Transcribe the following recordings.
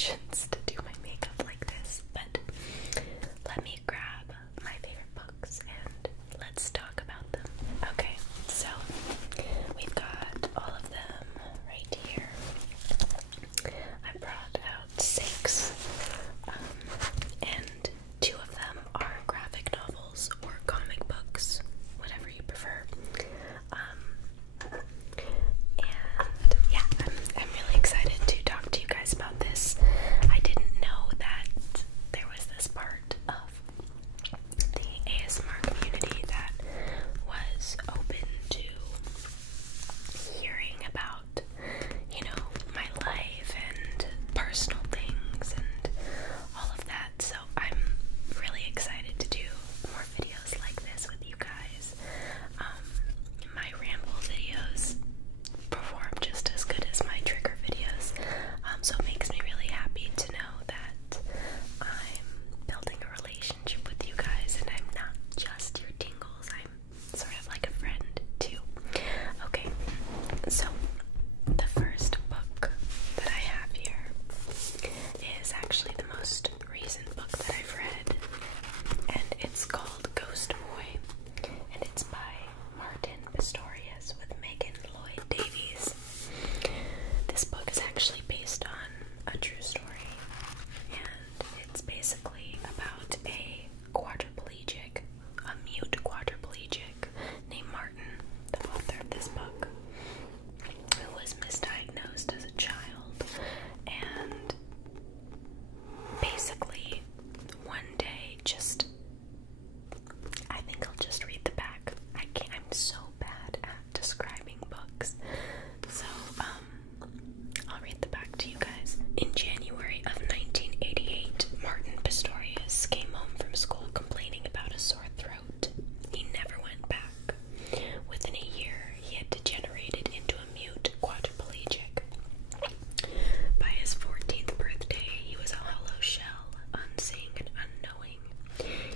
patience to do my makeup like this, but let me grab my favorite books and let's talk about them. Okay, so we've got all of them right here. I brought out 6, and 2 of them are graphic novels or comic books, whatever you prefer. And yeah, I'm really excited to talk to you guys about this. I didn't know that there was this part of the ASMR community that was open to hearing about, you know, my life and personal things and all of that. So I'm really excited to do more videos like this with you guys. My ramble videos perform just as good as my trigger videos, so it makes me really happy to know that I'm building a relationship with you guys and I'm not just your tingles, I'm sort of like a friend too. Okay, so the first book that I have here is actually the most recent book that I've read, and it's called Ghost Boy, and it's by Martin Pistorius with Megan Lloyd Davies. This book is actually based on a true story, and it's basically about a quadriplegic, a mute quadriplegic named Martin, the author of this book, who was misdiagnosed as a child, and basically one day just, I think I'll just read the back. I'm so bad at describing books, so I'll read the back to you guys. In January of 1988, Martin Pistorius came home from school complaining about a sore throat. He never went back. Within a year, he had degenerated into a mute quadriplegic. By his 14th birthday, he was a hollow shell, unseeing and unknowing.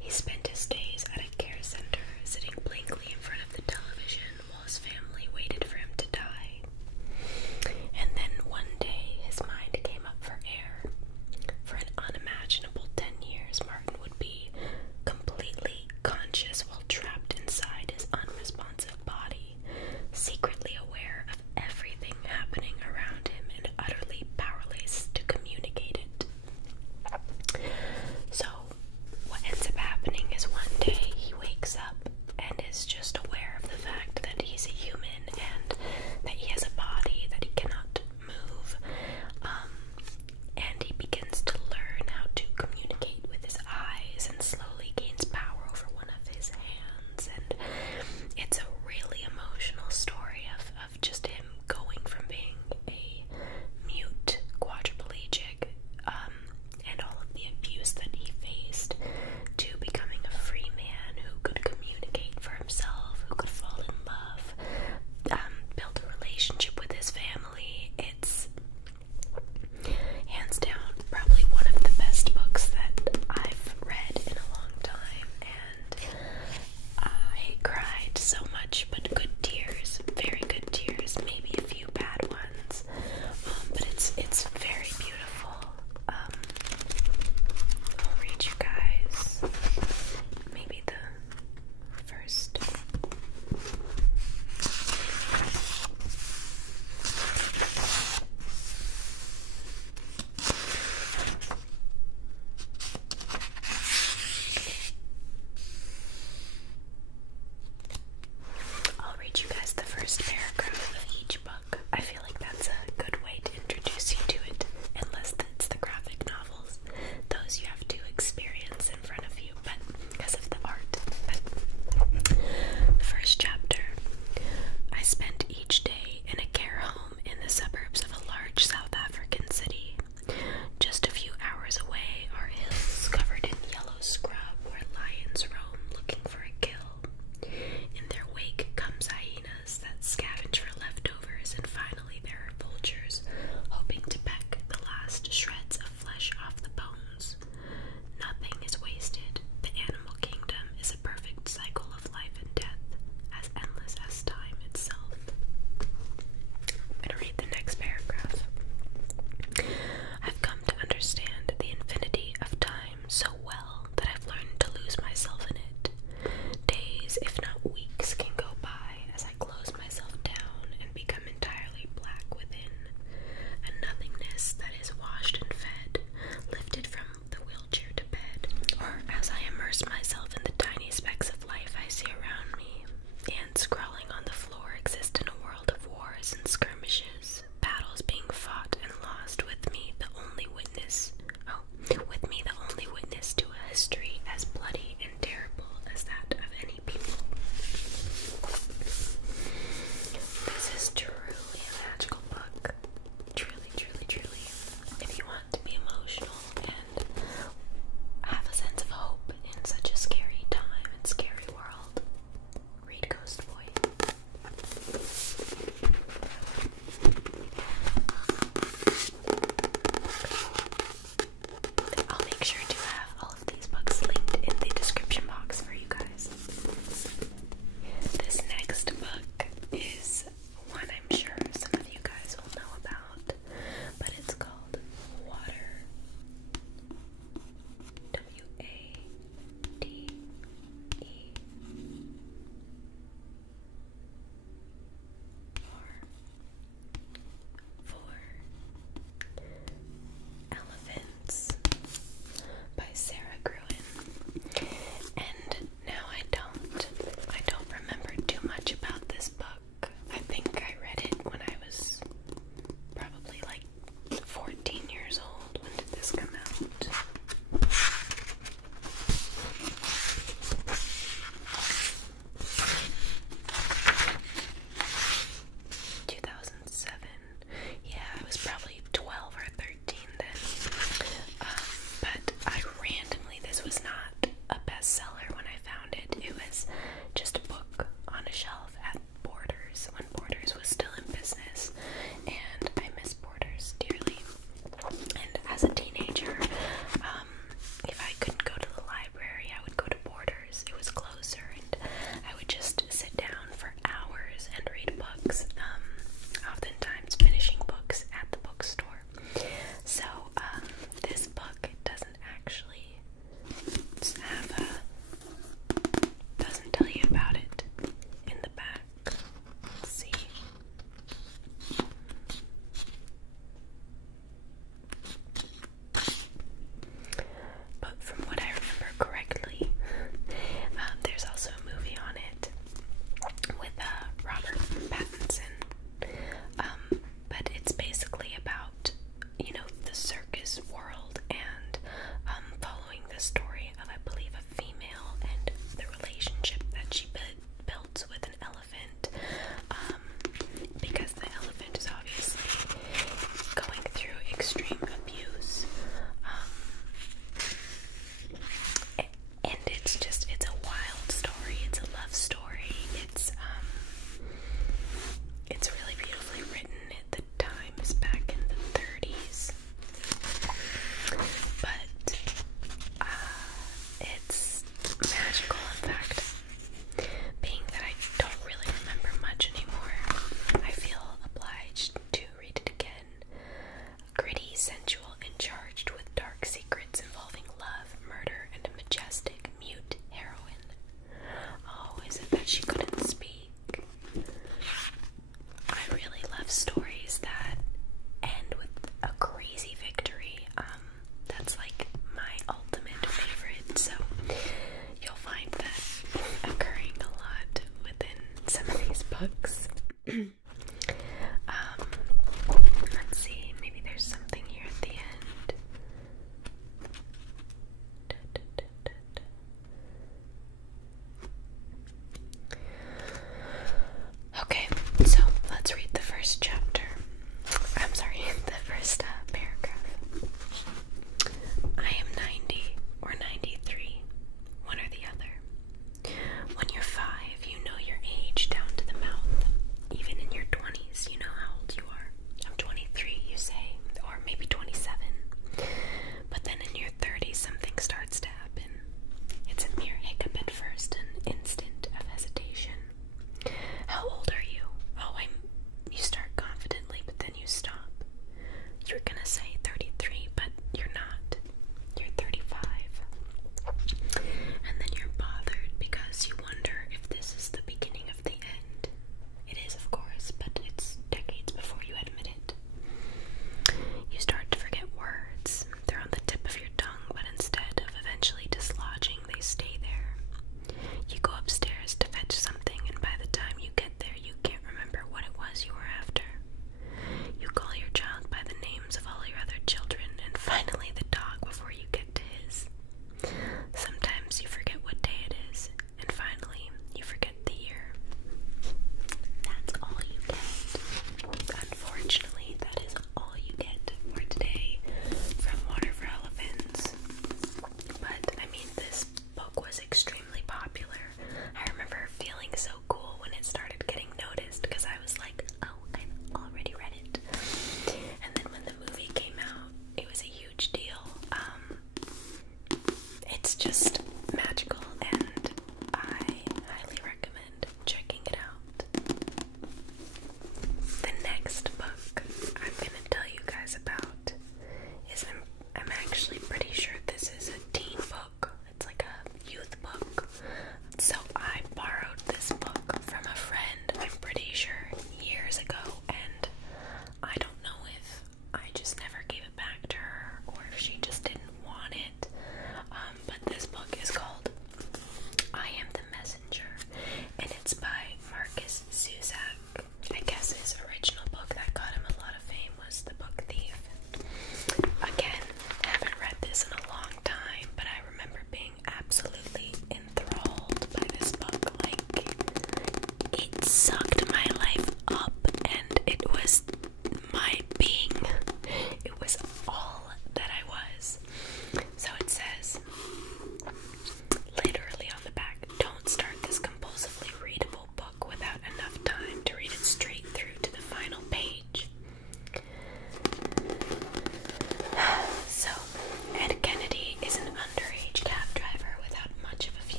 He spent his days at a care center, sitting blankly in front of the television while his family waited for him to die. And then one day, his mind came up for air. For an unimaginable 10 years, Martin would be completely conscious while trapped inside his unresponsive body, secretly aware of everything happening around him and utterly powerless to communicate it. So, what ends up happening is one day he wakes up and is just aware of the fact that he's a human and that he has a body, that he cannot move, and he begins to learn how to communicate with his eyes and slowly gains power over one of his hands. And it's a really emotional story of just him going from being a mute quadriplegic and all of the abuse that he faced to becoming a free man who could communicate for himself, who could fall in love, build a relationship with his family. It's hands down probably one of the best books that I've read in a long time, and I cried so much, but good tears, very good tears, maybe a few bad ones, but it's very beautiful.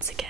once again,